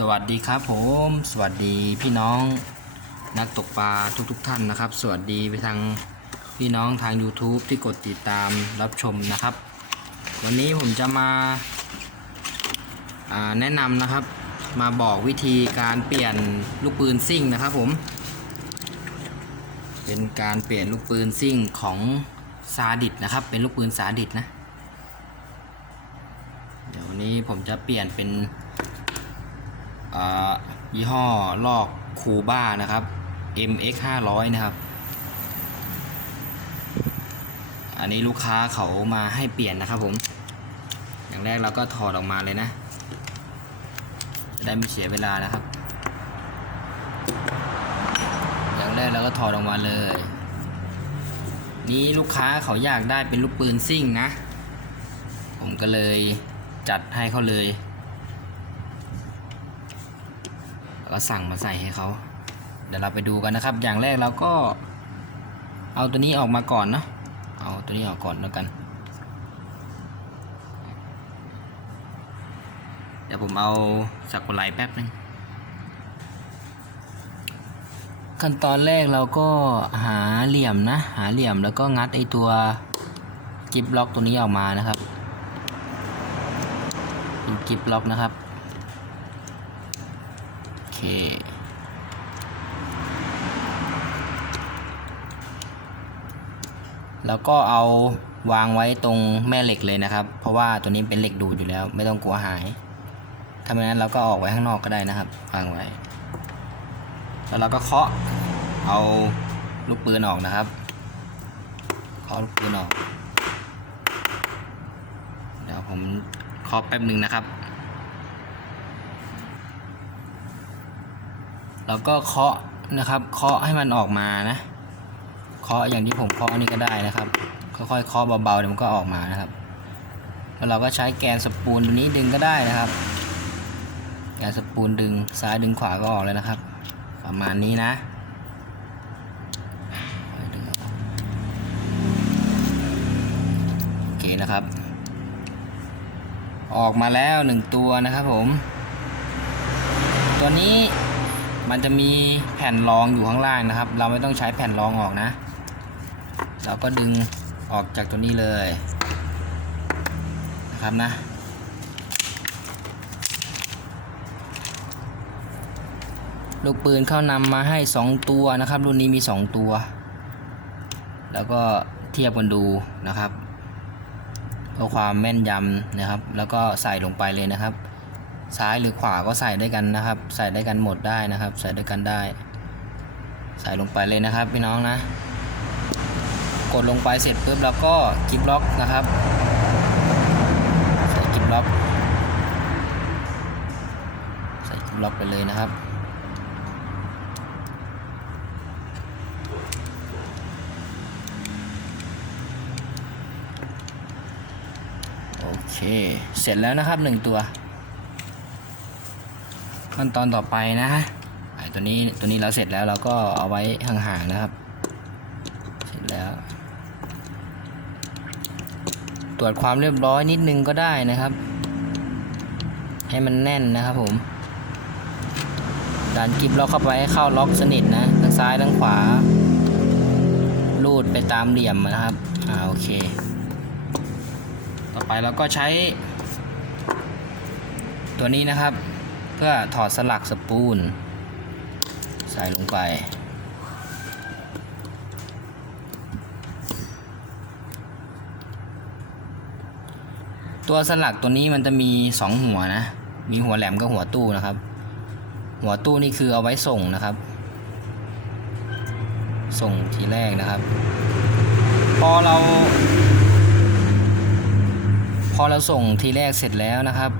สวัสดีครับผม สวัสดีพี่น้องนักตกปลาทุกๆทท่านนะครับ สวัสดีไปทางพี่น้องทาง YouTube ที่กดติดตามรับชมนะครับ วันนี้ผมจะมาาแนะนำนะครับ มาบอกวิธีการเปลี่ยนลูกปืนซิ่งนะครับผม เป็นการเปลี่ยนลูกปืนซิ่งของซาดิสนะครับ เป็นลูกปืนซาดิสนะ เดี๋ยววันนี้ผมจะเปลี่ยนเป็น ยี่ห้อลอกคูบ้านะครับ MX 500นะครับ อันนี้ลูกค้าเขามาให้เปลี่ยนนะครับผม อย่างแรกเราก็ถอดออกมาเลยนะได้ไม่เสียเวลานะครับ อย่างแรกเราก็ถอดออกมาเลย นี่ลูกค้าเขาอยากได้เป็นลูกปืนซิ่งนะ ผมก็เลยจัดให้เขาเลย แล้ว ก็สั่งมาใส่ให้เขาเดี๋ยวเราไปดูกันนะครับ อย่างแรกเราก็เอาตัวนี้ออกมาก่อนเนาะเอาตัวนี้ออกก่อนแล้วกัน เดี๋ยวผมเอาสักกุไลแป๊บนึงขั้นตอนแรกเราก็หาเหลี่ยมนะ หาเหลี่ยมแล้วก็งัดไอตัวกิบล็อกตัวนี้ออกมานะครับเป็นกิบล็อกนะครับ แล้วก็เอาวางไว้ตรงแม่เหล็กเลยนะครับ เพราะว่าตัวนี้เป็นเหล็กดูดอยู่แล้ว ไม่ต้องกลัวหาย ถ้าไม่นั้นเราก็ออกไว้ข้างนอกก็ได้นะครับ วางไว้ แล้วเราก็เคาะเอาลูกปืนออกนะครับ เคาะลูกปืนออก เดี๋ยวผมเคาะแป๊บหนึ่งนะครับ แล้วก็เคาะนะครับ เคาะให้มันออกมานะ เคาะอย่างที่ผมเคาะนี่ก็ได้นะครับ ค่อยๆเคาะเบาๆเดี๋ยวมันก็ออกมานะครับ แล้วเราก็ใช้แกนสปูนตัวนี้ดึงก็ได้นะครับ แกนสปูนดึงซ้ายดึงขวาก็ออกเลยนะครับ ประมาณนี้นะโอเคนะครับ ออกมาแล้วหนึ่งตัวนะครับผม ตัวนี้ มันจะมีแผ่นรองอยู่ข้างล่างนะครับ เราไม่ต้องใช้แผ่นรองออกนะ เราก็ดึงออกจากตัวนี้เลยนะครับนะ ลูกปืนเข้านำมาให้ 2 ตัวนะครับ รุ่นนี้มี 2 ตัว แล้วก็เทียบกันดูนะครับเพื่อความแม่นยำนะครับ แล้วก็ใส่ลงไปเลยนะครับ ซ้ายหรือขวาก็ใส่ได้กันนะครับ ใส่ได้กันหมดได้นะครับ ใส่ด้วยกันได้ ใส่ลงไปเลยนะครับพี่น้องนะ กดลงไปเสร็จปุ๊บแล้วก็กิบล็อกนะครับใส่กิบล็อกใส่กิบล็อกไปเลยนะครับโอเค เสร็จแล้วนะครับหนึ่งตัว ขั้นตอนต่อไปนะไอตัวนี้ตัวนี้เราเสร็จแล้วเราก็เอาไว้ห่างๆนะครับ เสร็จแล้ว ตรวจความเรียบร้อยนิดนึงก็ได้นะครับ ให้มันแน่นนะครับผมดันกิบล็อกเข้าไปให้เข้าล็อกสนิทนะทั้งซ้ายทั้งขวา ลูดไปตามเหลี่ยมนะครับอ่าโอเค ต่อไปเราก็ใช้ ตัวนี้นะครับ เพื่อถอดสลักสปูลใส่ลงไปตัวสลักตัวนี้มันจะมีสองหัวนะ มีหัวแหลมกับหัวตู้นะครับ หัวตู้นี่คือเอาไว้ส่งนะครับ ส่งทีแรกนะครับ พอเรา พอเราส่งทีแรกเสร็จแล้วนะครับ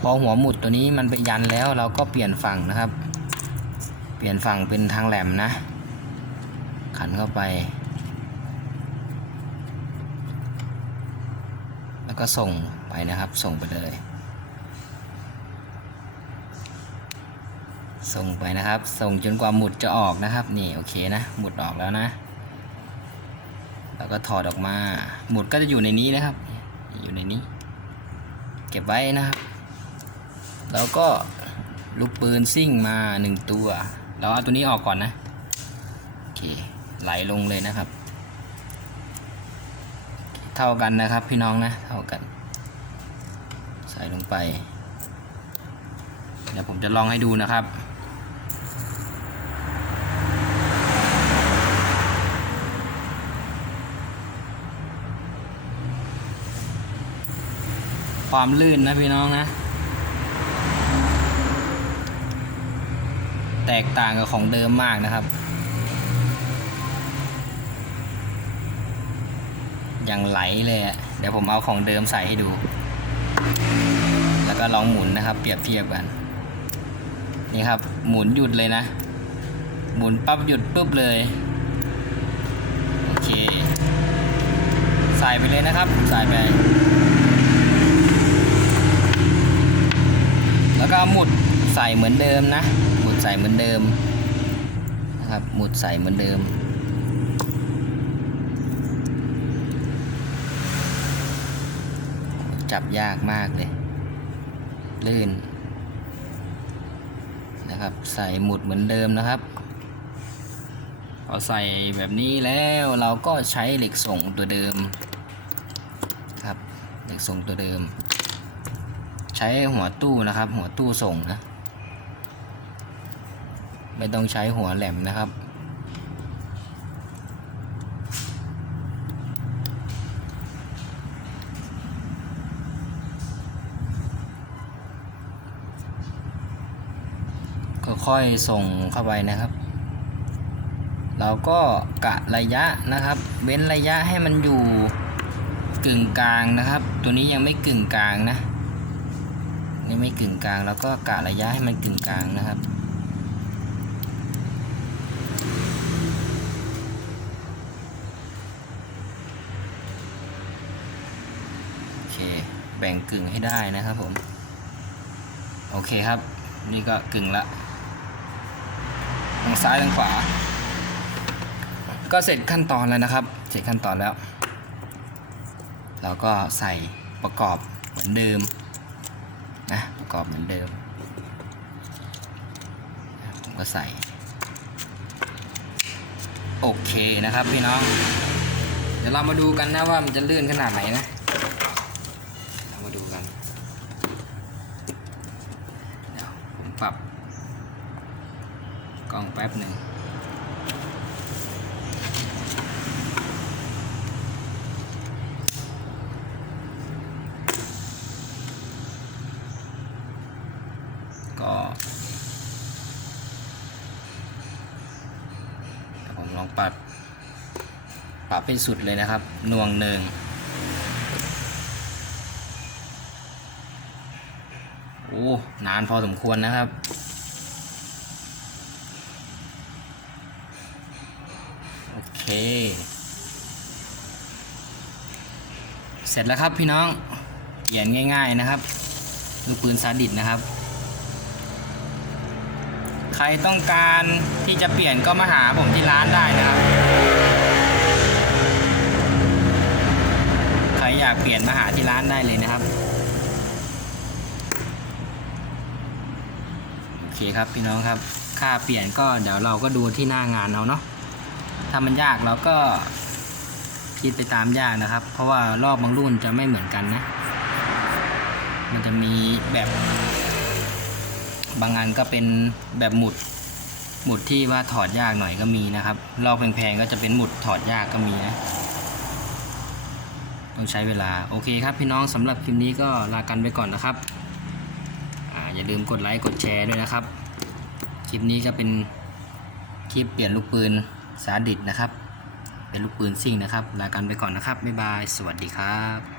พอหัวหมุดตัวนี้มันไปยันแล้วเราก็เปลี่ยนฝั่งนะครับ เปลี่ยนฝั่งเป็นทางแหลมนะ ขันเข้าไป แล้วก็ส่งไปนะครับ ส่งไปเลย ส่งไปนะครับ ส่งจนกว่าหมุดจะออกนะครับ นี่โอเคนะ หมุดออกแล้วนะ แล้วก็ถอดออกมา หมุดก็จะอยู่ในนี้นะครับ อยู่ในนี้ เก็บไว้นะครับ แล้วก็ลูกปืนซิ่งมาหนึ่งตัว เราเอาตัวนี้ออกก่อนนะ โอเค ไหลลงเลยนะครับ เท่ากันนะครับพี่น้องนะ เท่ากัน ใส่ลงไป เดี๋ยวผมจะลองให้ดูนะครับความลื่นนะพี่น้องนะ แตกต่างกับของเดิมมากนะครับ อย่างไหลเลยอะเดี๋ยวผมเอาของเดิมใส่ให้ดู แล้วก็ลองหมุนนะครับ เปรียบเทียบกัน นี่ครับ หมุนหยุดเลยนะ หมุนปั๊บหยุดปุ๊บเลยโอเคใส่ไปเลยนะครับใส่ไปแล้วก็หมุดใส่เหมือนเดิมนะ ใส่เหมือนเดิมนะครับ หมุดใส่เหมือนเดิม จับยากมากเลย ลื่น นะครับ ใส่หมุดเหมือนเดิมนะครับพอใส่แบบนี้แล้วเราก็ใช้เหล็กส่งตัวเดิมครับ เหล็กส่งตัวเดิม ใช้หัวตู้นะครับ หัวตู้ส่งนะ ไม่ต้องใช้หัวแหลมนะครับ ค่อยๆส่งเข้าไปนะครับ เราก็กะระยะนะครับ เว้นระยะให้มันอยู่กึ่งกลางนะครับ ตัวนี้ยังไม่กึ่งกลางนะนี่ไม่กึ่งกลางแล้วก็กะระยะให้มันกึ่งกลางนะครับ โอเค แบ่งกึ่งให้ได้นะครับผม โอเคครับ นี่ก็กึ่งละทางซ้ายทางขวา ก็เสร็จขั้นตอนแล้วนะครับ เสร็จขั้นตอนแล้ว เราก็ใส่ประกอบเหมือนเดิมนะประกอบเหมือนเดิมผมก็ใส่ โอเคนะครับพี่น้อง เดี๋ยวเรามาดูกันนะว่ามันจะลื่นขนาดไหนนะ เรามาดูกัน เดี๋ยวผมปรับ ก ล้องแป๊บหนึ่งก็ผมลองปรับ ปรับเป็นสุดเลยนะครับน่วงหนึ่งโอ้นานพอสมควรนะครับ โอ เคเสร็จแล้วครับพี่น้องเขียนง่าย ๆนะครับลูกปืนซาดิสนะครับ ใครต้องการที่จะเปลี่ยนก็มาหาผมที่ร้านได้นะครับ ใครอยากเปลี่ยนมาหาที่ร้านได้เลยนะครับ โอเคครับพี่น้องครับ ค่าเปลี่ยนก็เดี๋ยวเราก็ดูที่หน้างานเอาเนาะ ถ้ามันยากเราก็คิดไปตามยากนะครับ เพราะว่ารอบบางรุ่นจะไม่เหมือนกันนะ มันจะมีแบบ บางอันก็เป็นแบบหมุด หมุดที่ว่าถอดยากหน่อยก็มีนะครับรอบแพงๆก็จะเป็นหมุดถอดยากก็มีนะต้องใช้เวลาโอเคครับพี่น้องสำหรับคลิปนี้ก็ลากันไปก่อนนะครับออย่าลืมกดไลค์กดแชร์ด้วยนะครับ คลิปนี้ก็เป็นคลิปเปลี่ยนลูกปืน สาดิตนะครับ เป็นลูกปืนซิ่งนะครับ ลากันไปก่อนนะครับ บ๊ายบาย สวัสดีครับ